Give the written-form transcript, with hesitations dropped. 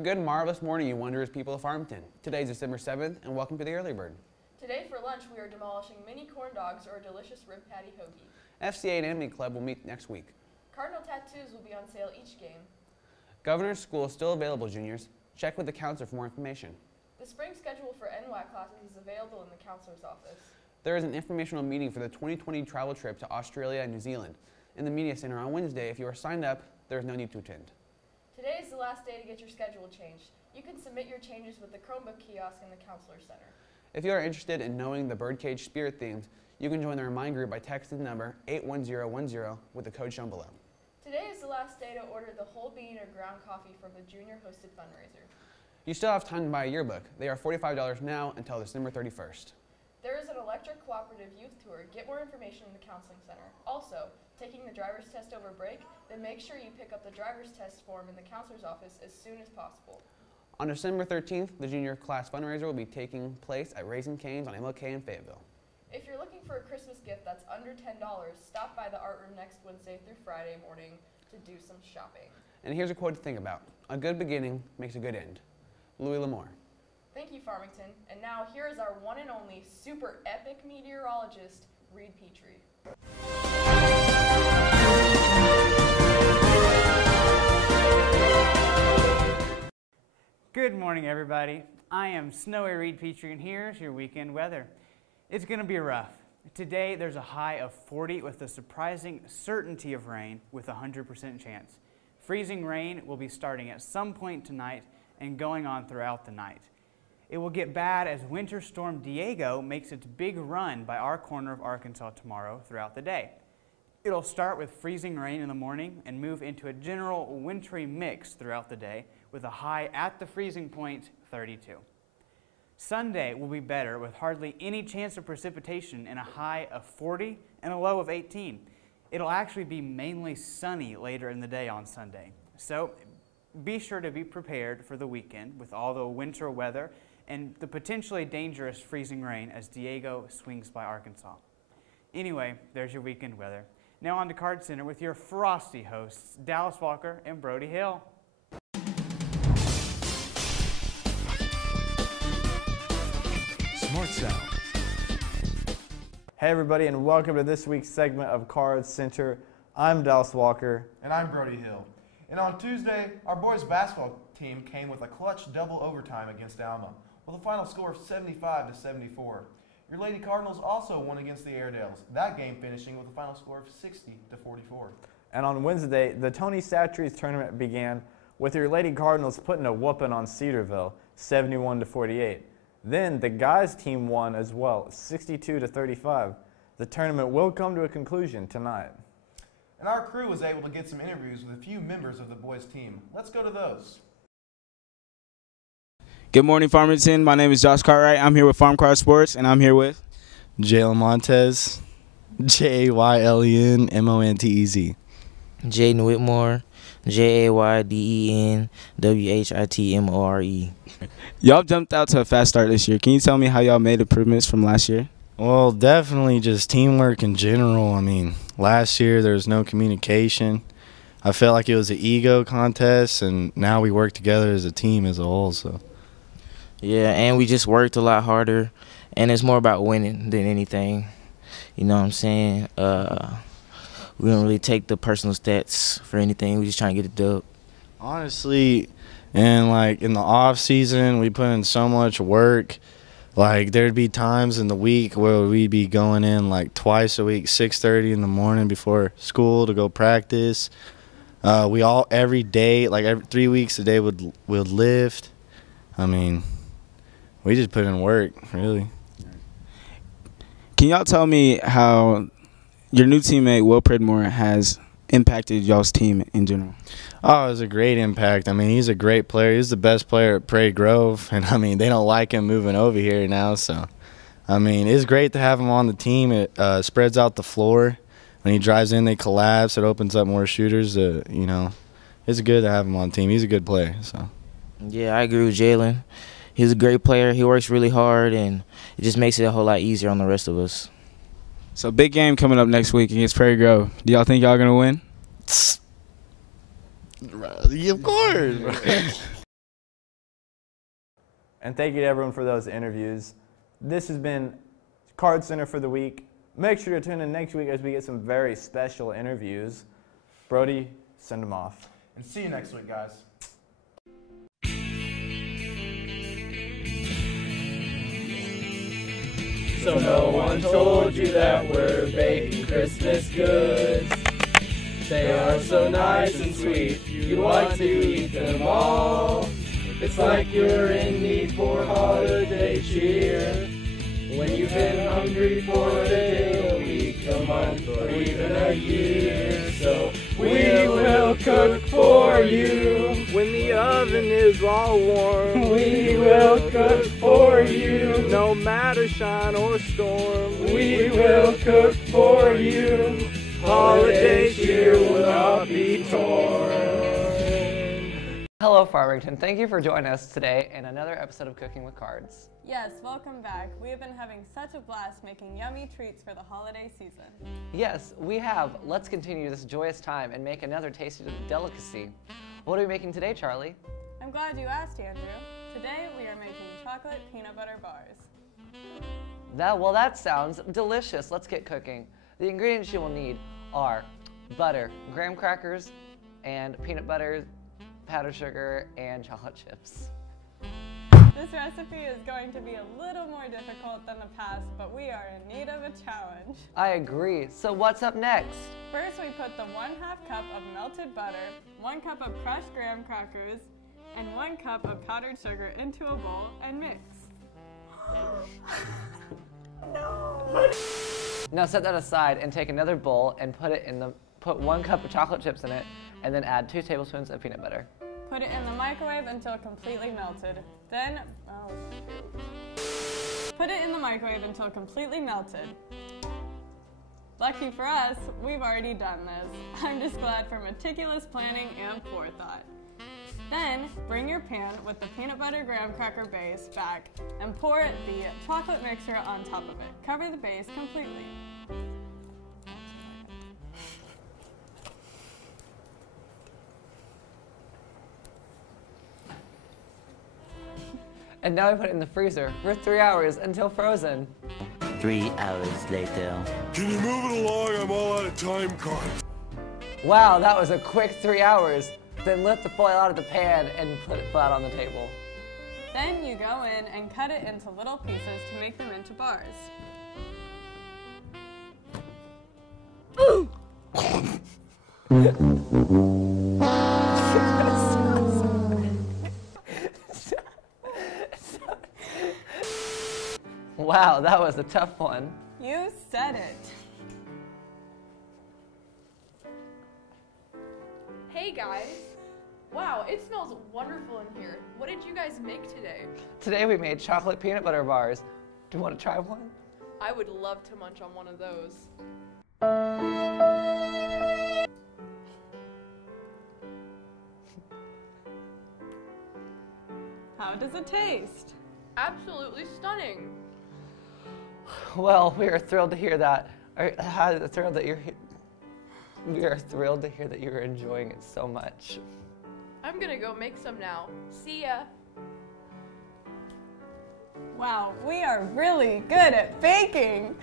A good, marvelous morning, you wondrous people of Farmington. Today is December 7th, and welcome to the Early Bird. Today for lunch, we are demolishing mini corn dogs or a delicious rib patty hoagie. FCA and Enemy Club will meet next week. Cardinal tattoos will be on sale each game. Governor's School is still available, juniors. Check with the counselor for more information. The spring schedule for NWAC classes is available in the counselor's office. There is an informational meeting for the 2020 travel trip to Australia and New Zealand in the Media Center on Wednesday. If you are signed up, there is no need to attend. Today is the last day to get your schedule changed. You can submit your changes with the Chromebook kiosk in the Counselor Center. If you are interested in knowing the Birdcage Spirit themes, you can join the Remind group by texting the number 81010 with the code shown below. Today is the last day to order the whole bean or ground coffee from the junior hosted fundraiser. You still have time to buy a yearbook. They are $45 now until December 31st. There is an electric cooperative youth tour. Get more information in the Counseling Center. Also, taking the driver's test over break, then make sure you pick up the driver's test form in the counselor's office as soon as possible. On December 13th, the junior class fundraiser will be taking place at Raising Cane's on MLK in Fayetteville. If you're looking for a Christmas gift that's under $10, stop by the art room next Wednesday through Friday morning to do some shopping. And here's a quote to think about. A good beginning makes a good end. Louis L'Amour. Thank you, Farmington. And now here is our one and only super epic meteorologist, Reed Petrie. Good morning, everybody. I am Snowy Reed Petrie, and here's your weekend weather. It's going to be rough. Today, there's a high of 40 with a surprising certainty of rain with a 100% chance. Freezing rain will be starting at some point tonight and going on throughout the night. It will get bad as Winter Storm Diego makes its big run by our corner of Arkansas tomorrow throughout the day. It'll start with freezing rain in the morning and move into a general wintry mix throughout the day with a high at the freezing point, 32. Sunday will be better with hardly any chance of precipitation and a high of 40 and a low of 18. It'll actually be mainly sunny later in the day on Sunday. So be sure to be prepared for the weekend with all the winter weather and the potentially dangerous freezing rain as Diego swings by Arkansas. Anyway, there's your weekend weather. Now on to Card Center with your frosty hosts, Dallas Walker and Brody Hill. Smart Sound. Hey everybody, and welcome to this week's segment of Card Center. I'm Dallas Walker. And I'm Brody Hill. And on Tuesday, our boys basketball team came with a clutch double overtime against Alma, with a final score of 75-74. Your Lady Cardinals also won against the Airedales, that game finishing with a final score of 60-44. And on Wednesday, the Tony Satcheries tournament began with your Lady Cardinals putting a whooping on Cedarville, 71-48. Then the guys team won as well, 62-35. The tournament will come to a conclusion tonight. And our crew was able to get some interviews with a few members of the boys team. Let's go to those. Good morning, Farmington. My name is Josh Cartwright. I'm here with Farm Car Sports, and I'm here with Jalen Montez, Jaylenmontez. Jaden Whitmore, Jaydenwhitmore. Y'all jumped out to a fast start this year. Can you tell me how y'all made improvements from last year? Well, definitely just teamwork in general. I mean, last year there was no communication. I felt like it was an ego contest, and now we work together as a team as a whole. So. Yeah, and we just worked a lot harder, and it's more about winning than anything. You know what I'm saying? We don't really take the personal stats for anything. We just trying to get it done. Honestly, and like in the off season, we put in so much work. Like there'd be times in the week where we'd be going in like twice a week, 6:30 in the morning before school to go practice. We all every day, like every 3 weeks a day, would lift. I mean, we just put in work, really. Can y'all tell me how your new teammate, Will Pridmore, has impacted y'all's team in general? Oh, it was a great impact. I mean, he's a great player. He's the best player at Prairie Grove, and, I mean, they don't like him moving over here now. So, I mean, it's great to have him on the team. It spreads out the floor. When he drives in, they collapse. It opens up more shooters. You know, it's good to have him on the team. He's a good player. So. Yeah, I agree with Jalen. He's a great player. He works really hard, and it just makes it a whole lot easier on the rest of us. So big game coming up next week against Prairie Grove. Do y'all think y'all going to win? Of course. And thank you to everyone for those interviews. This has been Card Center for the week. Make sure to tune in next week as we get some very special interviews. Brody, send them off. And see you next week, guys. So no one told you that we're baking Christmas goods. They are so nice and sweet, you want to eat them all. It's like you're in need for holiday cheer. When you've been hungry for a day, a week, a month, or even a year. So we will cook for you. When the oven is all warm, We will cook for you. no matter shine or storm, We will cook for you. Holiday cheer will not be torn. Hello, Farmington. Thank you for joining us today in another episode of Cooking with Cards. Yes, welcome back. We have been having such a blast making yummy treats for the holiday season. Yes, we have. Let's continue this joyous time and make another tasty delicacy. What are we making today, Charlie? I'm glad you asked, Andrew. Today we are making chocolate peanut butter bars. That sounds delicious. Let's get cooking. The ingredients you will need are butter, graham crackers, and peanut butter, powdered sugar, and chocolate chips. This recipe is going to be a little more difficult than the past, but we are in need of a challenge. I agree. So what's up next? First, we put the 1/2 cup of melted butter, 1 cup of crushed graham crackers, and 1 cup of powdered sugar into a bowl and mix. Now set that aside and take another bowl and put 1 cup of chocolate chips in it, and then add 2 tablespoons of peanut butter. Put it in the microwave until completely melted. Then, put it in the microwave until completely melted. Lucky for us, we've already done this. I'm just glad for meticulous planning and forethought. Then, bring your pan with the peanut butter graham cracker base back and pour the chocolate mixture on top of it. Cover the base completely. And now we put it in the freezer for 3 hours until frozen. 3 hours later. Can you move it along? I'm all out of time cards. Wow, that was a quick 3 hours. Then lift the foil out of the pan and put it flat on the table. Then you go in and cut it into little pieces to make them into bars. Wow, that was a tough one. You said it. Hey guys! Wow, it smells wonderful in here. What did you guys make today? Today we made chocolate peanut butter bars. Do you want to try one? I would love to munch on one of those. How does it taste? Absolutely stunning. Well, we are thrilled to hear that. We are thrilled to hear that you're enjoying it so much. I'm gonna go make some now. See ya. Wow, we are really good at baking.